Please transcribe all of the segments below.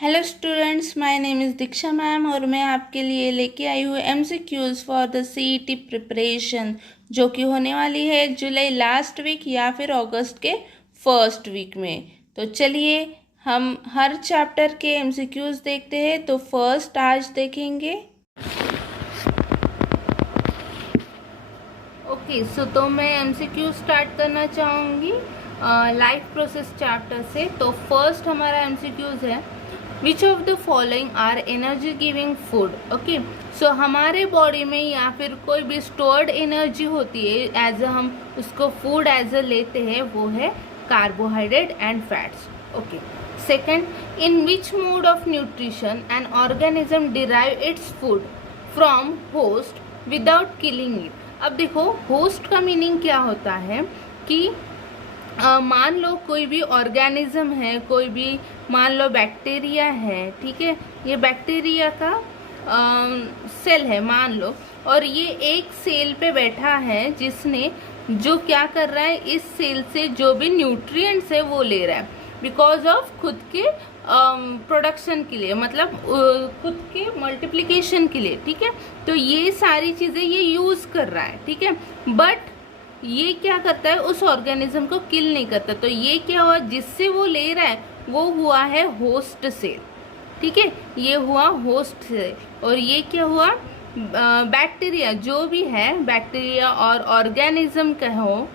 Hello students, my name is Diksha ma'am और मैं आपके लिए लेके आई हूँ MCQs for the CET preparation, जो कि होने वाली है जुलाई लास्ट वीक या फिर अगस्त के फर्स्ट वीक में। तो चलिए हम हर चैप्टर के MCQs देखते हैं। तो फर्स्ट आज देखेंगे। ओके तो मैं MCQ स्टार्ट करना चाहूँगी लाइफ प्रोसेस चैप्टर से। तो फर्स्ट हमारा MCQs है, which of the following are energy giving food. Okay so हमारे बॉडी में या फिर कोई भी स्टोर्ड एनर्जी होती है एज हम उसको फूड एज अ लेते हैं, वो है carbohydrate and fats. Okay second, in which mode of nutrition an organism derive its food from host without killing it. अब देखो होस्ट का मीनिंग क्या होता है कि मान लो कोई भी ऑर्गेनिज्म है, कोई भी मान लो बैक्टीरिया है, ठीक है, ये बैक्टीरिया का सेल है मान लो, और ये एक सेल पे बैठा है जिसने जो क्या कर रहा है, इस सेल से जो भी न्यूट्रिएंट्स है वो ले रहा है बिकॉज ऑफ खुद के प्रोडक्शन के लिए, मतलब खुद के मल्टीप्लिकेशन के लिए, ठीक है। तो ये सारी चीज़ें ये यूज़ कर रहा है, ठीक है, बट ये क्या करता है, उस ऑर्गेनिज्म को किल नहीं करता। तो ये क्या हुआ, जिससे वो ले रहा है वो हुआ है होस्ट सेल, ठीक है, ये हुआ होस्ट सेल। और ये क्या हुआ, बैक्टीरिया जो भी है, बैक्टीरिया और ऑर्गेनिज्म कहो,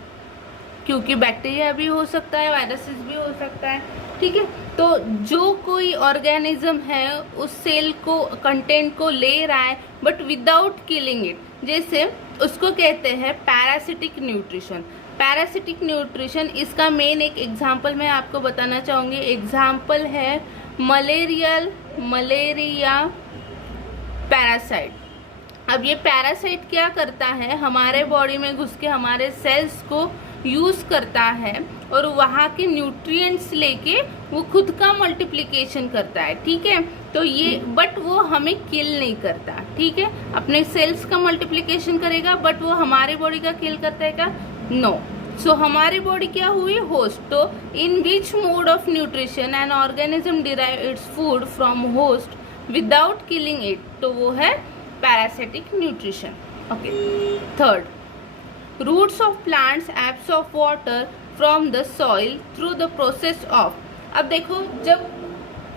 क्योंकि बैक्टीरिया भी हो सकता है, वायरसेस भी हो सकता है, ठीक है। तो जो कोई ऑर्गेनिज्म है उस सेल को, कंटेंट को ले रहा है बट विदाउट किलिंग इट, जैसे उसको कहते हैं पैरासिटिक न्यूट्रिशन। पैरासिटिक न्यूट्रिशन, इसका मेन एक एग्जांपल मैं आपको बताना चाहूँगी। एग्जांपल है मलेरिया पैरासाइट। अब ये पैरासाइट क्या करता है, हमारे बॉडी में घुस के हमारे सेल्स को यूज़ करता है और वहाँ के न्यूट्रिएंट्स लेके वो खुद का मल्टीप्लिकेशन करता है, ठीक है। तो ये बट वो हमें किल नहीं करता, ठीक है, अपने सेल्स का मल्टीप्लिकेशन करेगा बट वो हमारे बॉडी का किल करता है क्या, नो। सो हमारी बॉडी क्या हुई, होस्ट। तो in which mode of nutrition an organism derive its food from host without killing it, तो वो है parasitic nutrition. Okay third, roots of plants absorb water from the soil through the process of. अब देखो जब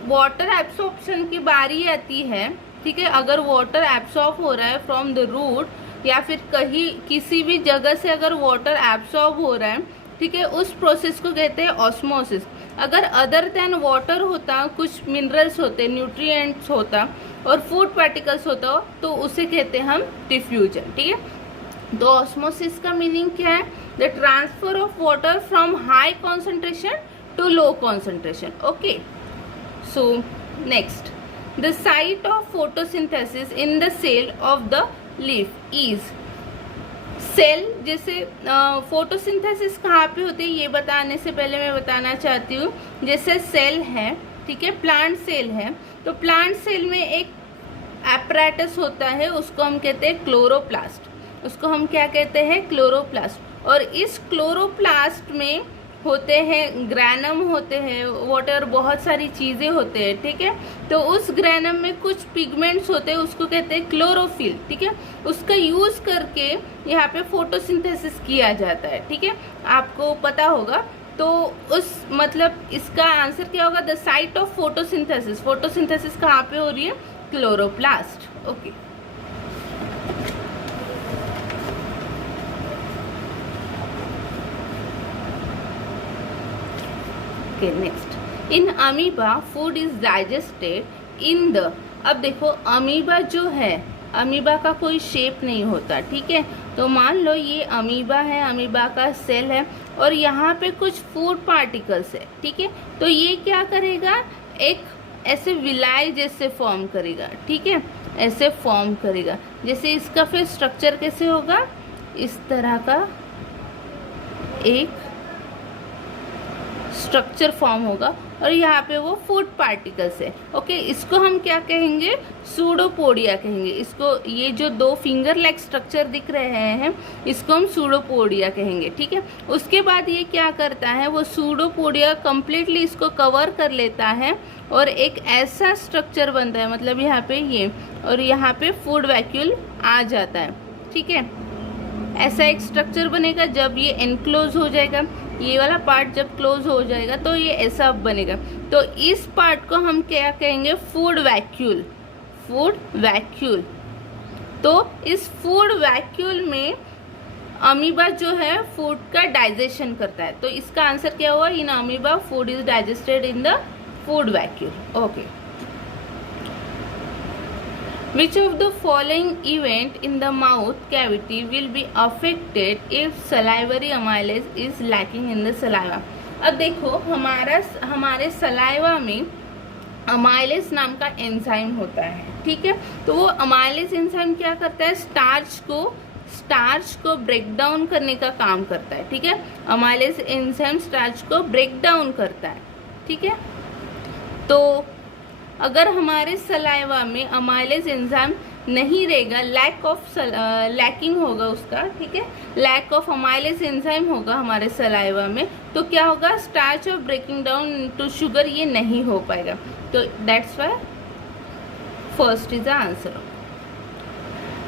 water absorption की बारी आती है, ठीक है, अगर वाटर एब्सॉर्ब हो रहा है फ्रॉम द रूट या फिर कहीं किसी भी जगह से अगर वाटर एब्सॉर्ब हो रहा है, ठीक है, उस प्रोसेस को कहते हैं ऑस्मोसिस। अगर अदर देन वाटर होता, कुछ मिनरल्स होते, न्यूट्रिएंट्स होता और फूड पार्टिकल्स होता, तो उसे कहते हैं हम डिफ्यूजन, ठीक है। तो ऑस्मोसिस का मीनिंग क्या है, the transfer of water from high concentration to low concentration. Okay so next, the site of photosynthesis in the cell of the leaf is. Cell, जैसे फोटोसिंथेसिस कहाँ पे होती है ये बताने से पहले मैं बताना चाहती हूँ, जैसे सेल है, ठीक है, प्लांट सेल है, तो प्लांट सेल में एक एपरेटस होता है, उसको हम कहते हैं क्लोरोप्लास्ट। उसको हम क्या कहते हैं, क्लोरोप्लास्ट। और इस क्लोरोप्लास्ट में होते हैं ग्रैनम, होते हैं वाटर, बहुत सारी चीज़ें होते हैं, ठीक है। तो उस ग्रैनम में कुछ पिगमेंट्स होते हैं, उसको कहते हैं क्लोरोफिल, ठीक है। उसका यूज़ करके यहाँ पे फोटोसिंथेसिस किया जाता है, ठीक है, आपको पता होगा। तो उस मतलब इसका आंसर क्या होगा, the site of photosynthesis. Photosynthesis कहाँ पे हो रही है, chloroplast. Okay Okay, next. In amoeba, food is digested in the। अब देखो अमीबा जो है, अमीबा का कोई शेप नहीं होता, ठीक है। तो मान लो ये अमीबा है, अमीबा का सेल है और यहाँ पे कुछ फूड पार्टिकल्स है, ठीक है। तो ये क्या करेगा, एक ऐसे विलाय जैसे फॉर्म करेगा, ठीक है, ऐसे फॉर्म करेगा। जैसे इसका फिर स्ट्रक्चर कैसे होगा, इस तरह का एक स्ट्रक्चर फॉर्म होगा और यहाँ पे वो फूड पार्टिकल्स है। ओके, इसको हम क्या कहेंगे, सूडोपोडिया कहेंगे। इसको, ये जो दो फिंगर लाइक स्ट्रक्चर दिख रहे हैं, इसको हम सूडोपोडिया कहेंगे। ठीक है, उसके बाद ये क्या करता है, वो सूडोपोडिया कंप्लीटली इसको कवर कर लेता है और एक ऐसा स्ट्रक्चर बनता है, मतलब यहाँ पे ये, और यहाँ पे फूड वैक्यूल आ जाता है। ठीक है, ऐसा एक स्ट्रक्चर बनेगा। जब ये एनक्लोज हो जाएगा, ये वाला पार्ट जब क्लोज हो जाएगा तो ये ऐसा बनेगा। तो इस पार्ट को हम क्या कहेंगे, फूड वैक्यूल। Food vacuole. तो इस फूड वैक्यूल में अमीबा जो है फूड का डाइजेशन करता है। तो इसका आंसर क्या हुआ, in amoeba food is digested in the food vacuole. Okay, which of the following event in the mouth cavity will be affected if salivary amylase is lacking in the saliva? अब देखो, हमारे saliva में amylase नाम का enzyme होता है। ठीक है, तो वो अमाइलेज एंजाइम क्या करता है, स्टार्च को ब्रेक डाउन करने का काम करता है। ठीक है, अमाइलेज एंजाइम स्टार्च को ब्रेक डाउन करता है। ठीक है, तो अगर हमारे सलाइवा में अमाइलेज एंजाइम नहीं रहेगा, लैकिंग होगा उसका, ठीक है, लैक ऑफ अमाइलेज एंजाइम होगा हमारे सलाइवा में, तो क्या होगा, स्टार्च और ब्रेकिंग डाउन टू शुगर ये नहीं हो पाएगा। तो that's why first is the answer.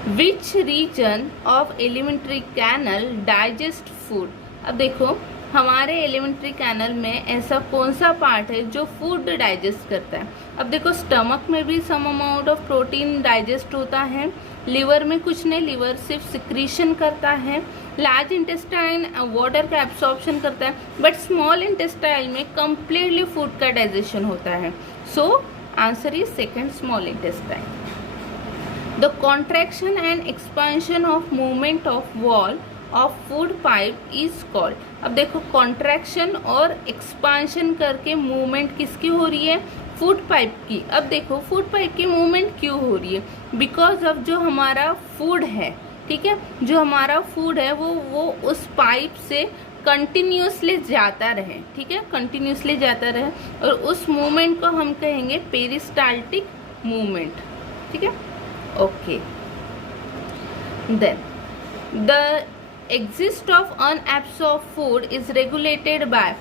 Which region of alimentary canal digest food? अब देखो, हमारे एलिमेंट्री कैनल में ऐसा कौन सा पार्ट है जो फूड डाइजेस्ट करता है? अब देखो, स्टमक में भी some amount of protein digest होता है, लिवर में कुछ नहीं, लिवर सिर्फ सिक्रीशन करता है, लार्ज इंटेस्टाइन वाटर का एब्सॉर्प्शन करता है, बट स्मॉल इंटेस्टाइन में कंप्लीटली फूड का डाइजेशन होता है। So answer is second, small intestine. The contraction and expansion of movement of wall of food pipe is called. अब देखो, कॉन्ट्रैक्शन और एक्सपांशन करके मूवमेंट किसकी हो रही है, फूड पाइप की। अब देखो, फूड पाइप की मूवमेंट क्यों हो रही है, बिकॉज ऑफ जो हमारा फूड है, ठीक है, जो हमारा फूड है वो उस पाइप से कंटिन्यूसली जाता रहे। ठीक है, कंटिन्यूसली जाता रहे, और उस मूवमेंट को हम कहेंगे पेरिस्टाल्टिक मूवमेंट। ठीक है, okay. Then the exist of unabsorbed food is regulated by,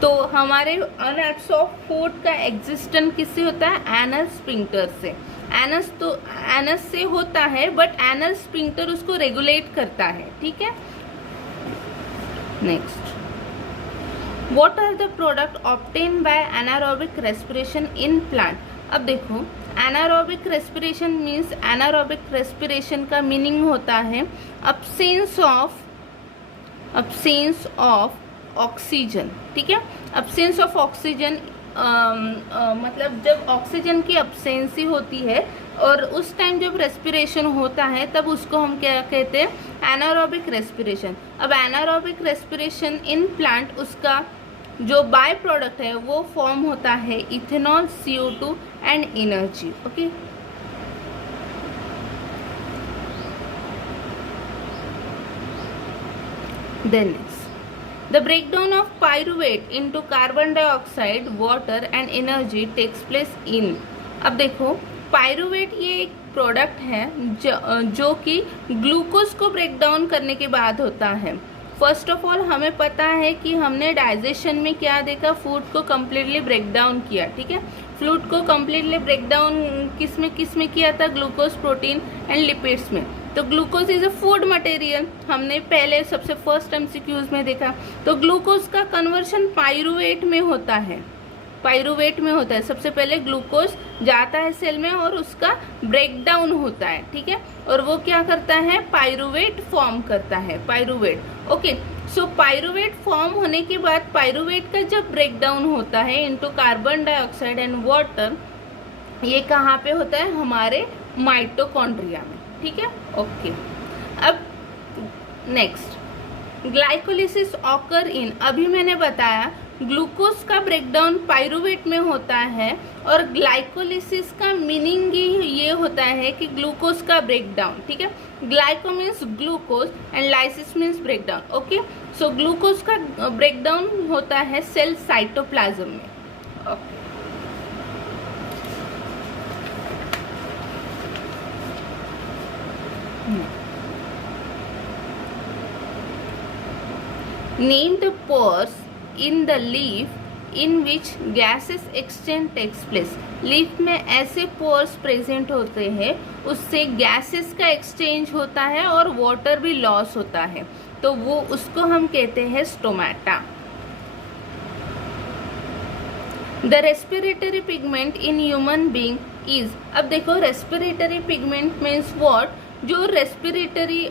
तो हमारे अनएब्सॉर्ब फूड का एग्जिस्टेंस किससे होता है, एनल स्फिंक्टर से। एनस से होता है, बट एनल स्फिंक्टर उसको रेगुलेट करता है। ठीक है, next, what are the product obtain by anaerobic respiration in plant? अब देखो, anaerobic respiration means, anaerobic respiration का मीनिंग होता है अब्सेंस ऑफ ऑक्सीजन। ठीक है, अब्सेंस ऑफ ऑक्सीजन मतलब जब ऑक्सीजन की अब्सेंसी होती है और उस टाइम जब रेस्पिरेशन होता है, तब उसको हम क्या कहते हैं, एनारोबिक रेस्पिरेशन। अब एनारोबिक रेस्पिरेशन इन प्लांट, उसका जो बाय प्रोडक्ट है वो फॉर्म होता है ethanol, CO2 and energy. Okay, then next, the breakdown of pyruvate into carbon dioxide, water and energy takes place in. अब देखो, पायरुवेट ये एक प्रोडक्ट है जो कि ग्लूकोज को ब्रेक डाउन करने के बाद होता है। फर्स्ट ऑफ ऑल हमें पता है कि हमने डाइजेशन में क्या देखा, फूड को कम्प्लीटली ब्रेक डाउन किया। ठीक है, फूड को कम्प्लीटली ब्रेक डाउन किस में किया था, ग्लूकोज, प्रोटीन एंड लिपिड्स में। तो glucose is a food material, हमने पहले सबसे फर्स्ट MCQs में देखा। तो ग्लूकोज का कन्वर्शन पायरुवेट में होता है, पायरुवेट में होता है। सबसे पहले ग्लूकोज जाता है सेल में और उसका ब्रेक डाउन होता है। ठीक है, और वो क्या करता है, पायरुवेट फॉर्म करता है, पायरुवेट। ओके, सो पायरुवेट फॉर्म होने के बाद पायरुवेट का जब ब्रेक डाउन होता है into carbon dioxide and water, ये कहाँ पे होता है, हमारे माइटोकॉन्ड्रिया में। ठीक है, ओके। अब नेक्स्ट, ग्लाइकोलिसिस ऑकर इन, अभी मैंने बताया ग्लूकोज का ब्रेकडाउन पायरूवेट में होता है, और ग्लाइकोलिसिस का मीनिंग ही ये होता है कि ग्लूकोज का ब्रेकडाउन, ठीक है। Glyco means glucose and lysis means breakdown, okay. So glucose का ब्रेकडाउन होता है सेल साइटोप्लाज्म में, okay. Name the pores in the leaf in which gases exchange takes place. Leaf में ऐसे पोर्स प्रेजेंट होते हैं उससे गैसेस का एक्सचेंज होता है और वाटर भी लॉस होता है, तो वो उसको हम कहते हैं stomata. The respiratory pigment in human being is, अब देखो रेस्पिरेटरी पिगमेंट मीन्स व्हाट, जो रेस्पिरेटरी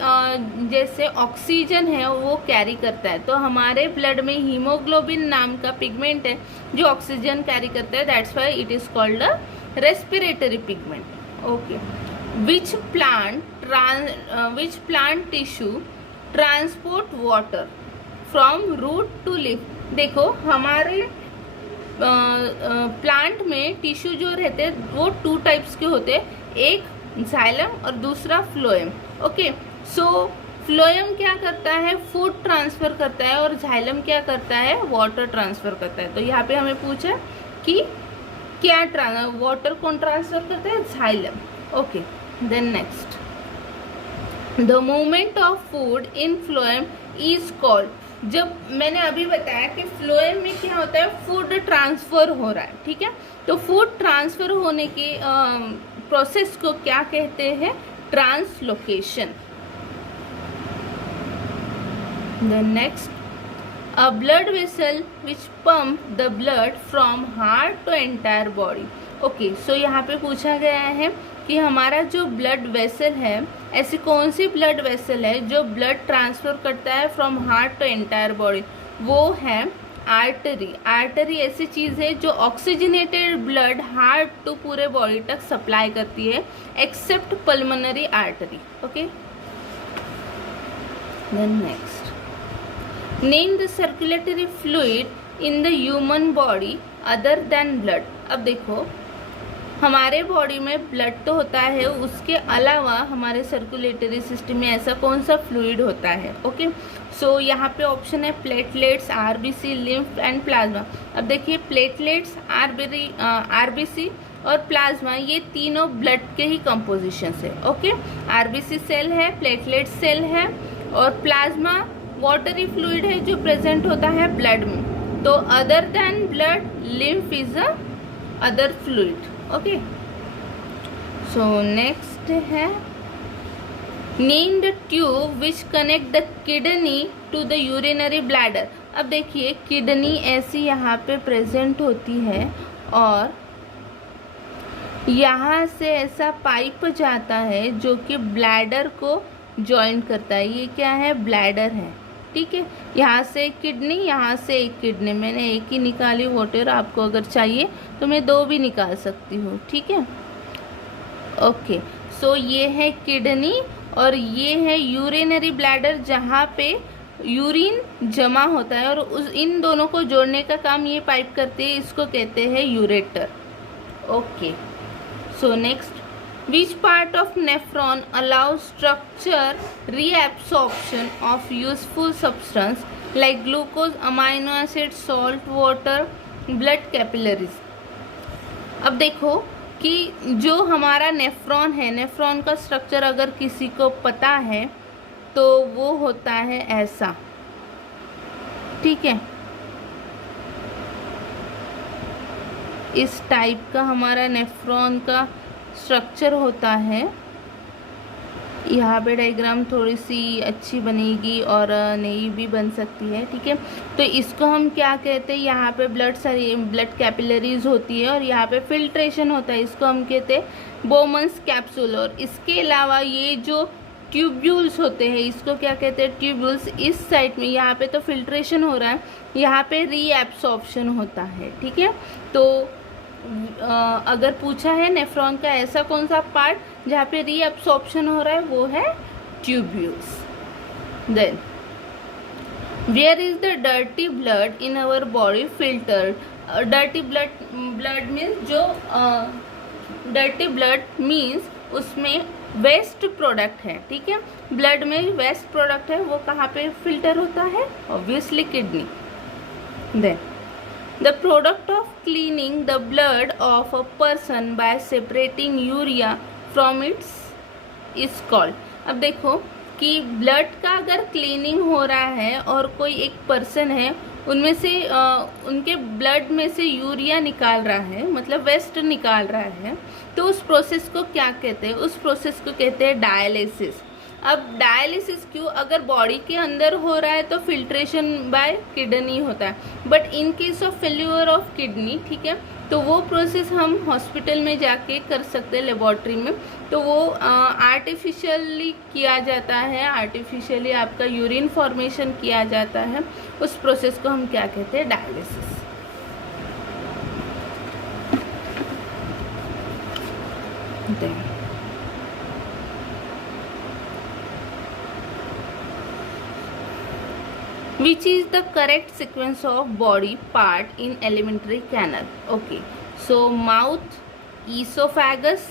जैसे ऑक्सीजन है वो कैरी करता है, तो हमारे ब्लड में हीमोग्लोबिन नाम का पिगमेंट है जो ऑक्सीजन कैरी करता है, that's why it is called a respiratory pigment, okay. Which plant tissue transport water from root to leaf, देखो हमारे प्लांट में टिश्यू जो रहते हैं वो 2 टाइप्स के होते हैं, एक जाइलम और दूसरा फ्लोएम, ओके। सो फ्लोएम क्या करता है, फूड ट्रांसफर करता है, और जाइलम क्या करता है, वाटर ट्रांसफर करता है। तो यहाँ पे हमें पूछा कि क्या वाटर कौन ट्रांसफर करता है, xylem, okay. Then next, the movement of food in phloem is called, जब मैंने अभी बताया कि फ्लोएम में क्या होता है, फूड ट्रांसफर हो रहा है, ठीक है। तो फूड ट्रांसफर होने के प्रोसेस को क्या कहते हैं, translocation. The next, a blood vessel which pump the blood from heart to entire body, okay. So यहाँ पे पूछा गया है कि हमारा जो ब्लड वेसल है, ऐसी कौन सी ब्लड वेसल है जो ब्लड ट्रांसफर करता है from heart to entire body, वो है आर्टरी। आर्टरी ऐसी चीज़ है जो ऑक्सीजनेटेड ब्लड हार्ट टू पूरे बॉडी तक सप्लाई करती है, except pulmonary artery, okay. Then next, name the circulatory fluid in the human body other than blood, अब देखो हमारे बॉडी में ब्लड तो होता है, उसके अलावा हमारे सर्कुलेटरी सिस्टम में ऐसा कौन सा फ्लूइड होता है, ओके। सो यहाँ पे ऑप्शन है platelets, RBC, lymph and plasma. अब देखिए प्लेटलेट्स, आरबीसी और प्लाज्मा ये तीनों ब्लड के ही कंपोजिशन है, ओके। आरबीसी सेल है, प्लेटलेट सेल है, और प्लाज्मा वाटरी फ्लूइड है जो प्रेजेंट होता है ब्लड में। तो other than blood, lymph is a other fluid, okay. So next है, name the tube which connect the kidney to the urinary bladder. अब देखिए किडनी ऐसी यहाँ पे प्रेजेंट होती है और यहाँ से ऐसा पाइप जाता है जो कि ब्लैडर को जॉइन करता है, ये क्या है, ब्लैडर है, ठीक है। यहाँ से एक किडनी, यहाँ से एक किडनी, मैंने एक ही निकाली वोटर, आपको अगर चाहिए तो मैं 2 भी निकाल सकती हूँ, ठीक है, ओके। सो ये है किडनी और ये है यूरिनरी ब्लैडर जहाँ पे यूरिन जमा होता है, और इन दोनों को जोड़ने का काम ये पाइप करती है, इसको कहते हैं ureter, okay. So next, which part of nephron allows structure reabsorption of useful substance like glucose, amino acid, salt, water, blood capillaries। अब देखो कि जो हमारा नेफ्रॉन है, नेफ्रॉन का स्ट्रक्चर अगर किसी को पता है तो वो होता है ऐसा, ठीक है, इस टाइप का हमारा नेफ्रॉन का स्ट्रक्चर होता है। यहाँ पे डायग्राम थोड़ी सी अच्छी बनेगी और नई भी बन सकती है, ठीक है। तो इसको हम क्या कहते हैं, यहाँ पे ब्लड कैपिलरीज होती है और यहाँ पे फिल्ट्रेशन होता है, इसको हम कहते हैं बोमन्स कैप्सूल। और इसके अलावा ये जो ट्यूब्यूल्स होते हैं इसको क्या कहते हैं, ट्यूब्यूल्स। इस साइड में यहाँ पे तो फिल्ट्रेशन हो रहा है, यहाँ पे रीएब्सॉर्प्शन होता है, ठीक है। तो अगर पूछा है नेफ्रॉन का ऐसा कौन सा पार्ट जहाँ पे रीअब्सॉर्प्शन हो रहा है, वो है tubules. Then Where is the dirty blood in our body filtered? Dirty blood means जो dirty blood means उसमें वेस्ट प्रोडक्ट है, ठीक है। ब्लड में वेस्ट प्रोडक्ट है, वो कहाँ पे फिल्टर होता है? Obviously kidney. Then the product of cleaning the blood of a person by separating urea from its is called. अब देखो कि ब्लड का अगर क्लीनिंग हो रहा है और कोई एक पर्सन है, उनमें से उनके ब्लड में से यूरिया निकाल रहा है, मतलब वेस्ट निकाल रहा है, तो उस प्रोसेस को क्या कहते हैं? उस प्रोसेस को कहते हैं डायलिसिस। अब डायलिसिस क्यों? अगर बॉडी के अंदर हो रहा है तो फिल्ट्रेशन बाय किडनी होता है, but in case of failure of kidney, ठीक है, तो वो प्रोसेस हम हॉस्पिटल में जाके कर सकते हैं, लेबॉर्ट्री में। तो वो आर्टिफिशियली किया जाता है, आर्टिफिशियली आपका यूरिन फॉर्मेशन किया जाता है, उस प्रोसेस को हम क्या कहते हैं? Dialysis. Which is the correct sequence of body part in alimentary canal? Okay, so mouth, esophagus,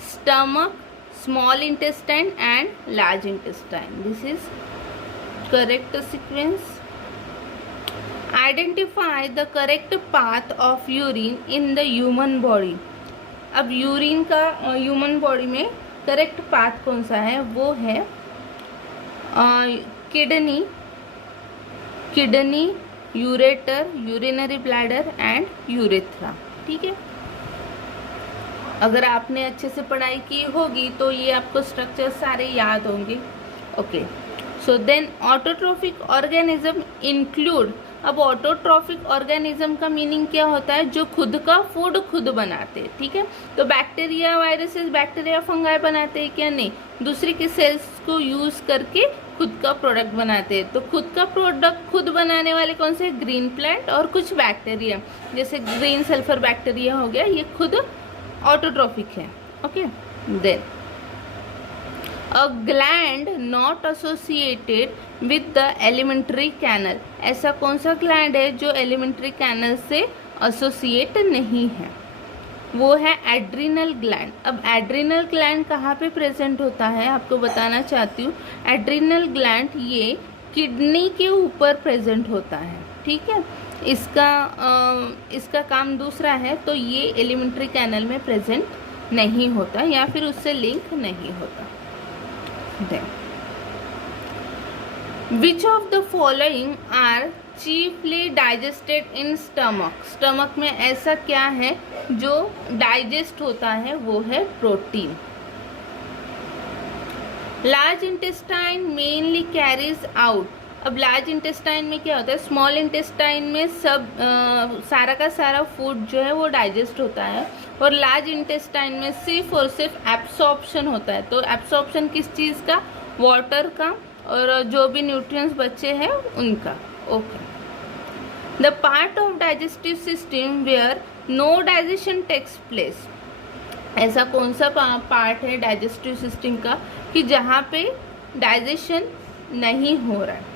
stomach, small intestine and large intestine. This is correct sequence. Identify the correct path of urine in the human body. अब urine का human body में correct path कौन सा है? वो है kidney, ureter, urinary bladder and urethra, ठीक है। अगर आपने अच्छे से पढ़ाई की होगी तो ये आपको स्ट्रक्चर सारे याद होंगे। Okay, so then autotrophic organism include. अब ऑटोट्रोफिक ऑर्गेनिज्म का मीनिंग क्या होता है? जो खुद का फूड खुद बनाते हैं, ठीक है। तो बैक्टीरिया, वायरसेस, बैक्टीरिया, फंगाई बनाते हैं क्या? नहीं, दूसरे के सेल्स को यूज करके खुद का प्रोडक्ट बनाते हैं। तो खुद का प्रोडक्ट खुद बनाने वाले कौन से? ग्रीन प्लांट और कुछ बैक्टीरिया, जैसे ग्रीन सल्फर बैक्टीरिया हो गया, ये खुद ऑटोट्रोफिक है। Okay, then a gland not associated with the alimentary canal. ऐसा कौन सा ग्लैंड है जो एलिमेंट्री कैनल से एसोसिएट नहीं है? वो है एड्रिनल ग्लैंड। अब एड्रिनल ग्लैंड कहाँ पे प्रेजेंट होता है आपको बताना चाहती हूँ। एड्रिनल ग्लैंड ये किडनी के ऊपर प्रेजेंट होता है, ठीक है। इसका काम दूसरा है, तो ये एलिमेंट्री कैनल में प्रेजेंट नहीं होता या फिर उससे लिंक नहीं होता। Which of the following are chiefly digested in stomach? Stomach में ऐसा क्या है जो डाइजेस्ट होता है? वो है protein. Large intestine mainly carries out. अब लार्ज इंटेस्टाइन में क्या होता है? स्मॉल इंटेस्टाइन में सब सारा का सारा फूड जो है वो डाइजेस्ट होता है, और लार्ज इंटेस्टाइन में सिर्फ और सिर्फ एब्सॉर्प्शन होता है। तो एब्सॉर्प्शन किस चीज़ का? वाटर का, और जो भी न्यूट्रिएंट्स बचे हैं उनका। Okay, the part of digestive system where no digestion takes place. ऐसा कौन सा पार्ट है डाइजेस्टिव सिस्टम का कि जहाँ पे डाइजेशन नहीं हो रहा है?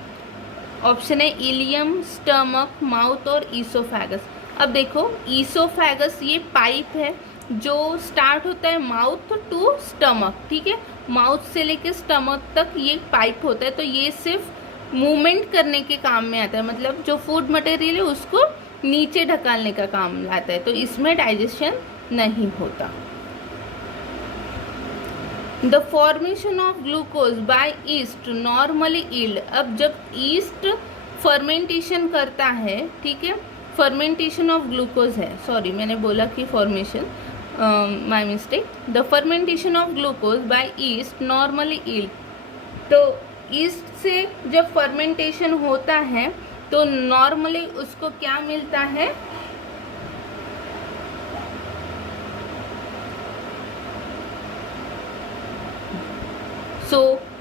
ऑप्शन है इलियम, स्टमक, माउथ और ईसोफेगस। अब देखो, ईसोफेगस ये पाइप है जो स्टार्ट होता है माउथ टू स्टमक, ठीक है। माउथ से लेके स्टमक तक ये पाइप होता है, तो ये सिर्फ मूवमेंट करने के काम में आता है, मतलब जो फूड मटेरियल है उसको नीचे ढकालने का काम लाता है, तो इसमें डाइजेशन नहीं होता। The formation of glucose by yeast normally yield. अब जब ईस्ट फर्मेंटेशन करता है, ठीक है, फर्मेंटेशन ऑफ ग्लूकोज है, सॉरी मैंने बोला कि formation, my mistake. The fermentation of glucose by yeast normally yield. तो ईस्ट से जब फर्मेंटेशन होता है तो नॉर्मली उसको क्या मिलता है?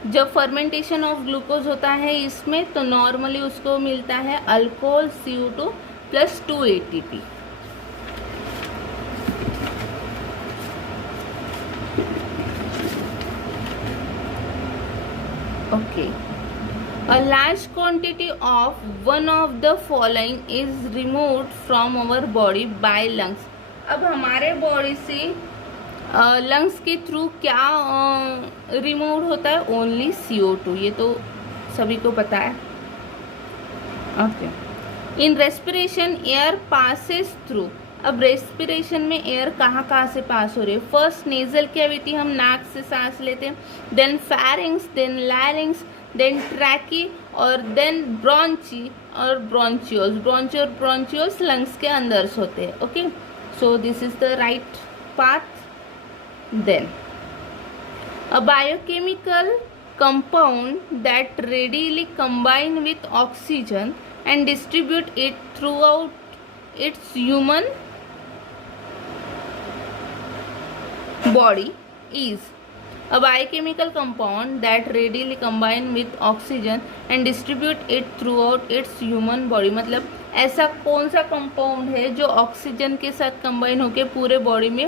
जब फर्मेंटेशन ऑफ ग्लूकोज होता है इसमें, तो नॉर्मली उसको मिलता है alcohol CO2 plus 2 ATP। Okay, A large quantity of one of the following is removed from our body by lungs. अब हमारे बॉडी से लंग्स के थ्रू क्या रिमूव होता है? ओनली CO2, ये तो सभी को पता है। Okay, in respiration air passes through. अब रेस्पिरेशन में एयर कहाँ से पास हो रही है? फर्स्ट नेजल कैविटी, हम नाक से सांस लेते हैं, then pharynx, then larynx, then trachea और देन ब्रॉन्ची और ब्रॉन्चियोस। ब्रॉन्ची और ब्रॉन्चियोस लंग्स के अंदर होते हैं। Okay, so this is the right path. Then a biochemical compound that readily combine with oxygen and distribute it throughout its human body is a biochemical compound that readily combine with oxygen and distribute it throughout its human body। मतलब ऐसा कौन सा compound है जो oxygen के साथ combine होकर पूरे बॉडी में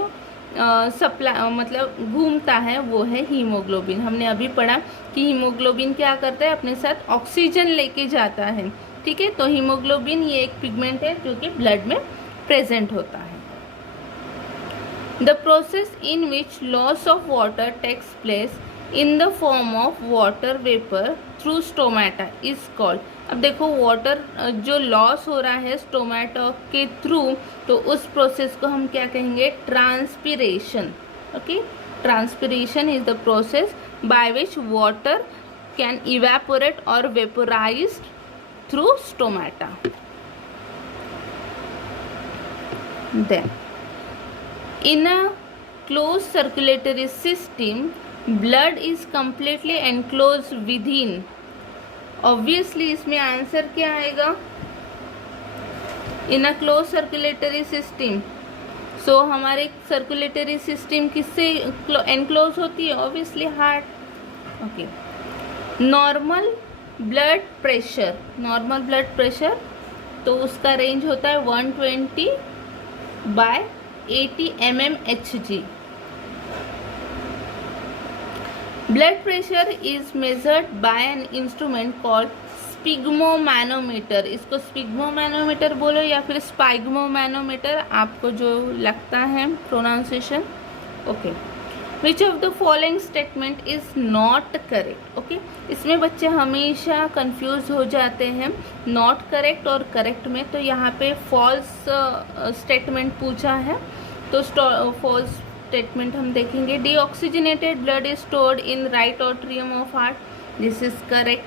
सप्लाई मतलब घूमता है? वो है हीमोग्लोबिन। हमने अभी पढ़ा कि हीमोग्लोबिन क्या करता है? अपने साथ ऑक्सीजन लेके जाता है। ठीक है, तो हीमोग्लोबिन ये एक पिगमेंट है जो कि ब्लड में प्रेजेंट होता है। The process in which loss of water takes place in the form of water vapour through stomata is called. अब देखो, वाटर जो लॉस हो रहा है स्टोमेटा के थ्रू, तो उस प्रोसेस को हम क्या कहेंगे? Transpiration. Okay, transpiration is the process by which water can evaporate और vaporise through stomata. Then in a closed circulatory system, blood is completely enclosed within। Obviously इसमें आंसर क्या आएगा? in a closed circulatory system। so हमारे circulatory system किससे enclose होती है? Obviously heart. Okay, normal blood pressure, normal blood pressure तो उसका range होता है 120/80 mmHg। Blood pressure is measured by an instrument called स्पिग्मोमैनोमीटर। इसको स्पिग्मोमैनोमीटर बोलो या फिर स्पाइग्मोमैनोमीटर, आपको जो लगता है pronunciation. Okay, which of the following statement is not correct? Okay, इसमें बच्चे हमेशा कंफ्यूज हो जाते हैं नॉट करेक्ट और करेक्ट में। तो यहाँ पे फॉल्स स्टेटमेंट पूछा है, तो फॉल्स स्टेटमेंट हम देखेंगे। Deoxygenated blood is stored in right atrium of heart, this is correct.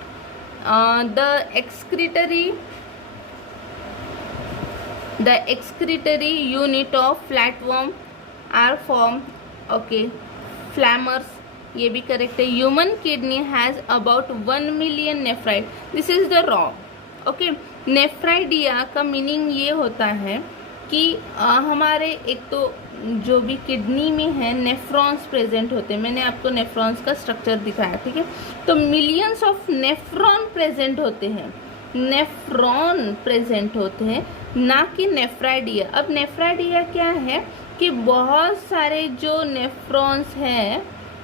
The excretory unit of flatworm are formed, okay, flammers, ये भी करेक्ट है। Human kidney has about 1 million nephrid, this is the wrong. Okay, nephridia का meaning ये होता है कि हमारे एक तो जो भी किडनी में है नेफ्रॉन्स प्रेजेंट होते हैं। मैंने आपको नेफ्रॉन्स का स्ट्रक्चर दिखाया, ठीक है। तो मिलियंस ऑफ नेफ्रॉन प्रेजेंट होते हैं, नेफ्रॉन प्रेजेंट होते हैं, ना कि नेफ्राइडिया। अब नेफ्राइडिया क्या है कि बहुत सारे जो नेफ्रॉन्स हैं,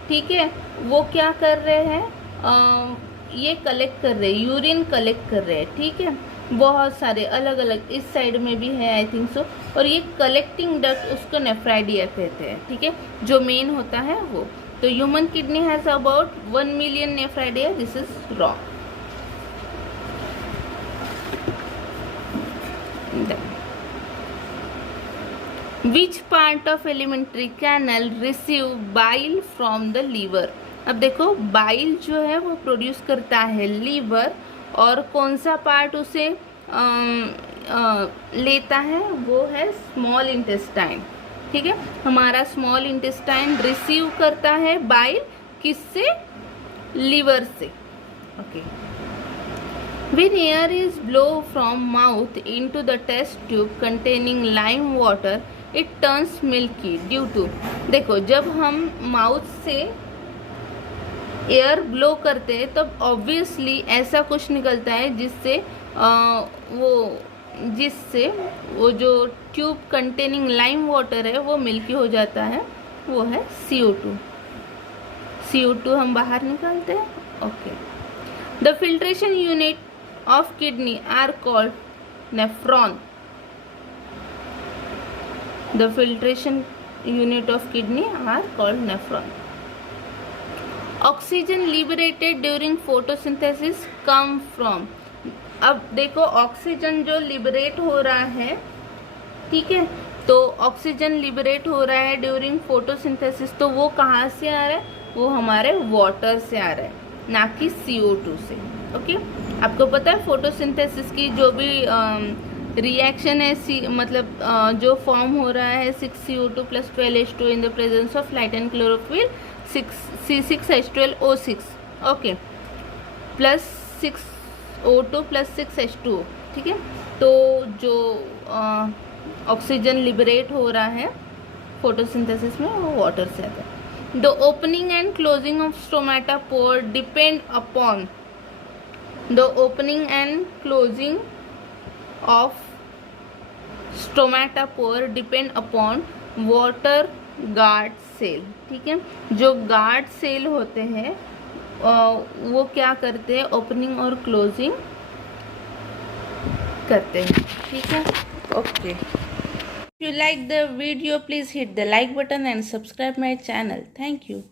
ठीक है, वो क्या कर रहे हैं, ये कलेक्ट कर रहे हैं, यूरिन कलेक्ट कर रहे हैं, ठीक है। बहुत सारे अलग अलग, इस साइड में भी है आई थिंक सो, और ये कलेक्टिंग डक्ट उसको नेफ्राइडिया कहते हैं, ठीक है, जो मेन होता है वो। तो human kidney has about 1 million nephridia, this is wrong. Which part of alimentary canal receive bile from the liver? अब देखो, बाइल जो है वो प्रोड्यूस करता है लीवर, और कौन सा पार्ट उसे लेता है, वो है स्मॉल इंटेस्टाइन, ठीक है। हमारा स्मॉल इंटेस्टाइन रिसीव करता है बाइल, किससे? लीवर से, okay. When air is blown from mouth into the test tube containing lime water, it turns milky due to, देखो जब हम माउथ से एयर ब्लो करते हैं तब ऑब्वियसली ऐसा कुछ निकलता है जिससे वो जो ट्यूब कंटेनिंग लाइम वाटर है वो मिल्की हो जाता है, वो है CO2। CO2 हम बाहर निकालते हैं, okay. The filtration unit of kidney are called nephron. The filtration unit of kidney are called nephron. Oxygen liberated during photosynthesis come from. अब देखो ऑक्सीजन जो लिबरेट हो रहा है, ठीक है, तो ऑक्सीजन लिबरेट हो रहा है ड्यूरिंग फोटोसिंथेसिस, तो वो कहाँ से आ रहा है? वो हमारे वाटर से आ रहा है, ना कि CO2 से. ओके, आपको पता है फोटोसिंथेसिस की जो भी रिएक्शन है, मतलब जो फॉर्म हो रहा है 6CO2 + 12H2 in the presence of light and chlorophyll, C6H12O6, okay, plus 6O2 + 6H2O, ठीक है. तो जो ऑक्सीजन लिबरेट हो रहा है फोटोसिंथेसिस में वो वाटर से आता है. The opening and closing of stomata pore depend upon. The opening and closing of stomata pore depend upon water guard cell. ठीक है, जो गार्ड सेल होते हैं वो क्या करते हैं? ओपनिंग और क्लोजिंग करते हैं. ठीक है, okay. If you like the video, please hit the like button and subscribe my channel. Thank you.